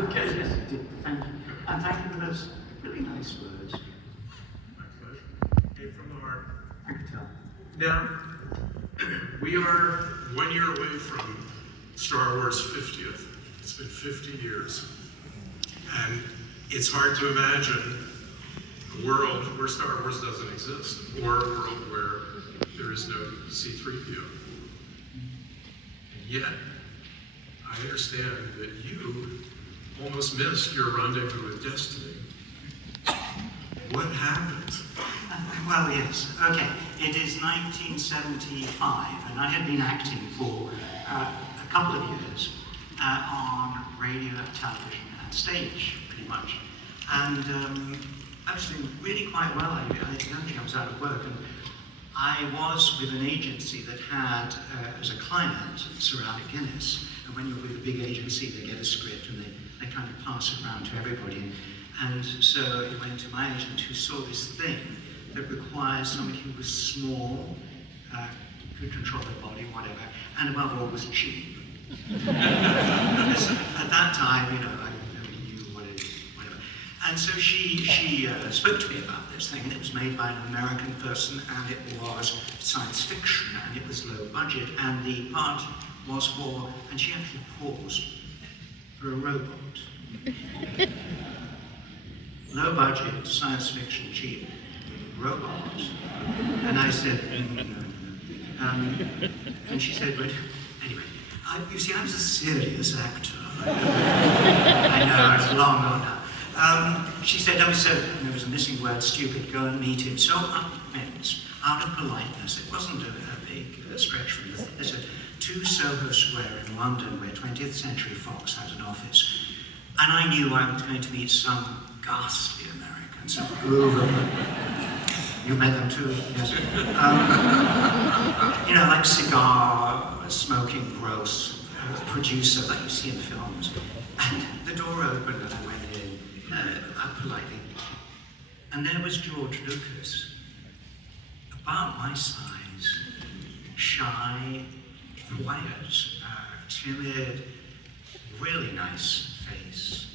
Okay, yes, you did. Thank you. And thank you for those really nice words. My pleasure. Came from the heart. I could tell. Now, we are 1 year away from Star Wars 50th. It's been 50 years. And it's hard to imagine a world where Star Wars doesn't exist, or a world where there is no C-3PO. And yet, I understand that you almost missed your rendezvous with Destiny. What happened? Well, yes. Okay, it is 1975, and I had been acting for a couple of years on radio, television, and stage, pretty much. And I was doing really quite well. I don't think I was out of work. And I was with an agency that had, as a client, Sir Alec Guinness. And when you're with a big agency, they get a script and they kind of pass it around to everybody. And so it went to my agent, who saw this thing that requires somebody who was small, could control their body, whatever, and above all was cheap. At that time, you know, I knew what it is, whatever. And so she spoke to me about this thing, and it was made by an American person, and it was science fiction, and it was low budget, and the part was for, and she actually paused, for a robot. Low budget, science fiction, cheap, robot. And I said, no. And she said, but anyway, you see, I was a serious actor. I know, it's long gone now. She said, no, so there was a missing word, stupid, go and meet him. So I went, out of politeness. It wasn't a big stretch from the there's a 2 Soho Square in London where 20th Century Fox had an office. And I knew I was going to meet some ghastly Americans, some you've met them too, yes. You know, like cigar-smoking, gross producer like you see in films. And the door opened and I went in, politely. And there was George Lucas, about my size, shy, quiet, timid, really nice face,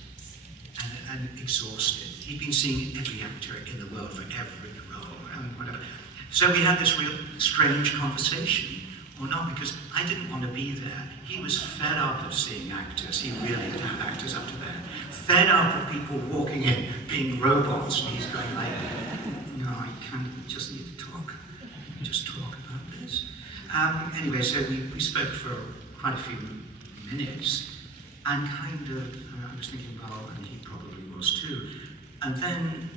and exhausted. He'd been seeing every actor in the world for every role and whatever. So we had this real strange conversation, or not, because I didn't want to be there. He was fed up of seeing actors. He really did have actors up to there. Fed up of people walking in, being robots, and he's going like, no, I can't, just need to talk. Just talk about this. Anyway, so we spoke for quite a few minutes, and kind of, I was thinking, well, and he probably was too. And then,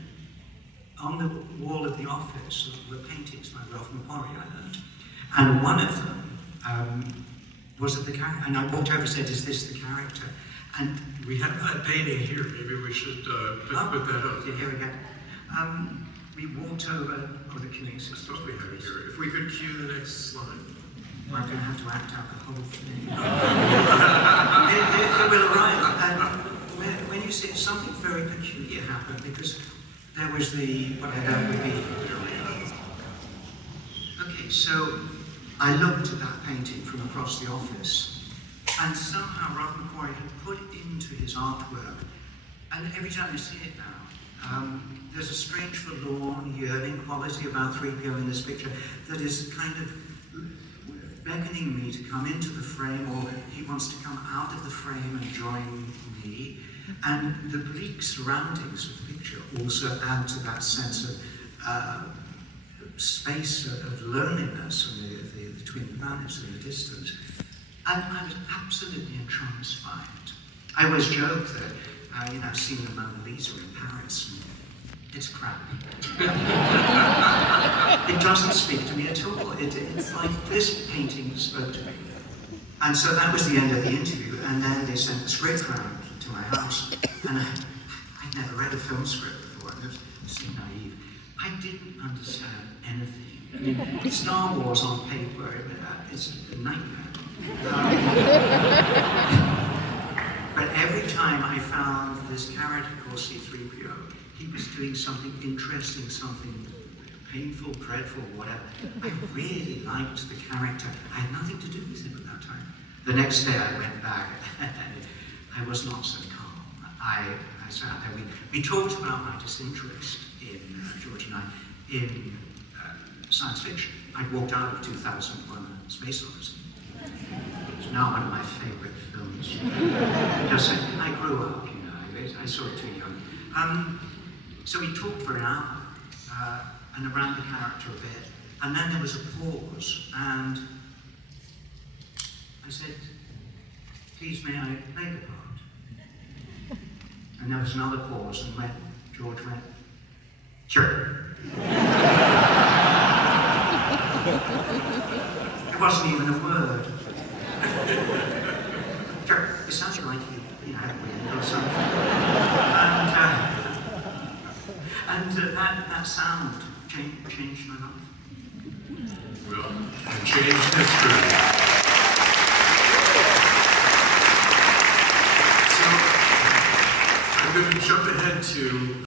on the wall of the office were paintings by Ralph McQuarrie, I learned. And one of them was of the character, and I walked over and said, is this the character? And we have that painting here. Maybe we should put that up. Yeah, here we go. We walked over, the killing system. What we have here. If we could cue the next slide. I'm going to have to act out the whole thing. It will arrive. And when you see something very peculiar happened, because there was what I know would be. Okay, so I looked at that painting from across the office, and somehow Ralph McQuarrie had put into his artwork, and every time I see it now, there's a strange forlorn, yearning quality about 3PO in this picture that is kind of beckoning me to come into the frame, or he wants to come out of the frame and join me. And the bleak surroundings of the picture also add to that sense of space of loneliness and the twin planets in the distance. And I was absolutely entranced by it. I always joke that, I've seen the Mona Lisa in Paris, and it's crap. It doesn't speak to me at all. It's like this painting spoke to me. And so that was the end of the interview, and then they sent the script round to my house, and I'd never read a film script before, and I was so naive. I didn't understand anything. I mean, Star Wars on paper, it's a nightmare. But every time I found this character called C-3PO, he was doing something interesting, something painful, dreadful, whatever. I really liked the character. I had nothing to do with him at that time. The next day I went back, and I was not so calm. I sat there. We talked about my disinterest in George and I in science fiction. I'd walked out of 2001: Space Odyssey. It's now one of my favourite films. Just I grew up, you know. I saw it too young. So we talked for an hour and around the character a bit, and then there was a pause, and I said, "Please, may I play the part?" And there was another pause, and George went, "Sure." It wasn't even a word. Sure, it sounds like you had a wind or something. And that sound changed my life. Well, and changed history. So, I'm going to jump ahead to